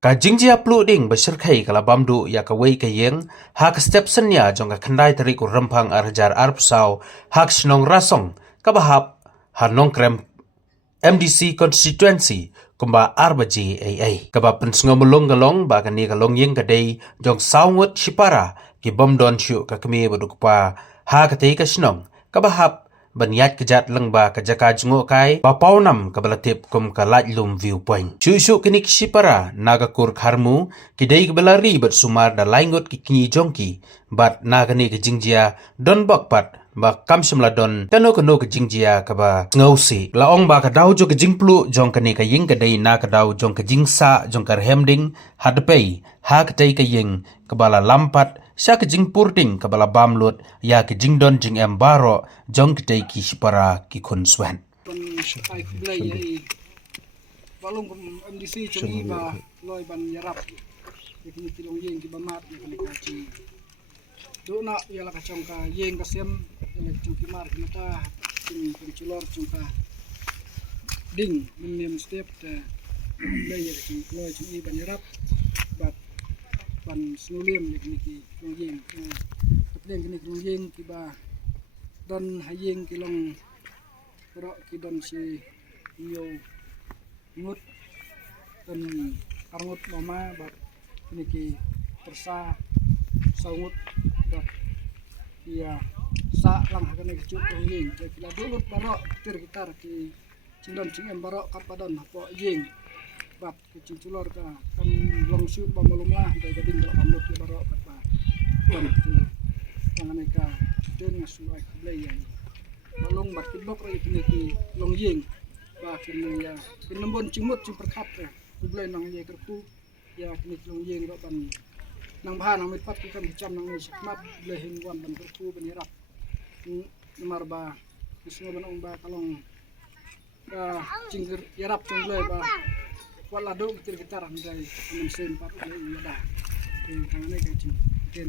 Kajing jia plu ding beserkai kala bamdu ya kawai kayeng hak step senya jong ka khandai tari ku rempang arjar arpsau hak snong rasong kabahap hanong krem MDC constituency kumba arbaji AA kaba pensngo mulong galong ba kani galong yeng kadai jong saungut shipara ki bomdon shu ka kami badukpa ha katei ka snong kabahap baniat kejat lengba kajaka jungo kai ba paunam kabalatip kum ka lum viewpoint shu kinik shipara nagakur kharmu kidai kabalari bat sumar da laingot ki kinyi jongki bat nagani ke jingjia don bakpat ba kam simladon kano ke jingjia ka ba ngausi laong ba ka dau jo ke jingplu jong kani ka ying kadai na ka dau jong ke jingsa jong kar hemding hadpei ha katai ka ying kabala lampat sya ke jing purting kabala bamlut ya ke jing don jing embaro jong katai ki sipara ki kunswen balong MDC chungi ba loy ban yarap ikni tilong yeng ki bamat ni ka chi do na yala ka chong ka yeng ka sem ele chung ki mar ki mata chung chulor chung ka ding min step te lay ya chung loy chung i ban yarap bat ban snulem ikni ki long yeng patlen kini long yeng ki ba don hayeng ki long ro ki don si yo ngut dan arngut mama bat ini ki tersa saungut bat ia sa lang hakane ki cuk yeng ke kila dulut barok tir gitar ki cindon cingem barok kapadon po yeng bat ki cinculor ka kan long su ba malumlah dai gading dal amut ki barok apa kon ki tangane ka den ngasu ai blay ya balong bat kibok ra ini ki long yeng ba kini ya pinembon cimut cim perkap ya bublai nang ye kerku ya kini long yeng ro ban nang bahan nang mitpat kan jam nang ye sakmat blai hingwan ban kerku ban yarap nomor ba kisno ban ba kalong cingir yarap cingblai ba wala do kitir gitar andai men sen pat blai yada tangane ka cim ten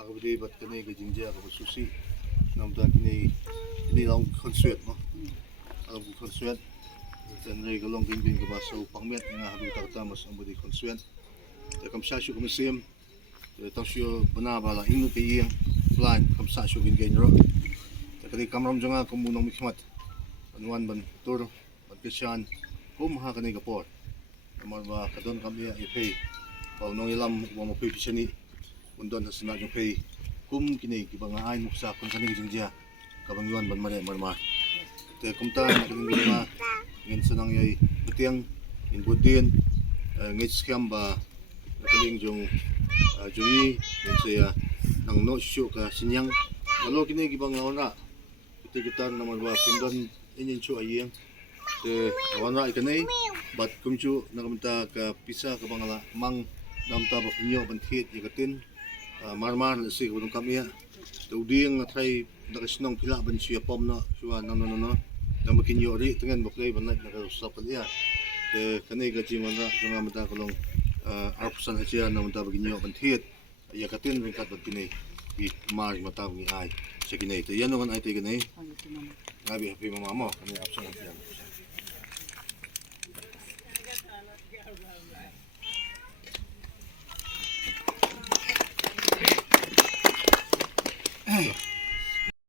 aku beri bat kene ke jinja aku susi namda kini long konsuet mo aku konsuet dan re galong ding ke baso pangmet nga hadu takta mas ambudi konsuet te kam sa shu komisim te ta shu bana bala inu ke yeng plan kam sa shu bin genro te kali kamram jonga komunong mikmat anwan ban tur bat keshan kum ha kani kapor amar ba kadon kam ya epei ba nong ilam wa mo pe pisani undon hasna jo pei kum kini ki banga ai muksa kun kani jinja kabang yuan ban mare marma te kumta kini ma ngin sanang yai butiang in budin ngit skam ba kaling jong jui ngin saya nang no shu ka sinyang malo kini ki banga ona kita namar ba pindon inin chu ayeng te wana ikanai bat kumchu nagamta ka pisa ka bangala mang namta ba pinyo ban khit ikatin marmar si ko kamia tuding athai nakasnong pila ban siya pom na suwa no na makinyo ri tengan baklay banat nakasapan ya te kanay ka jimana junga mata kolong arpusan hacia na mata baginyo ban khit yakatin rin kat bat pinay i mar mata ngi ai sekinay te yan naman ay te kanay ngabi happy mama mo kanay apsan hacia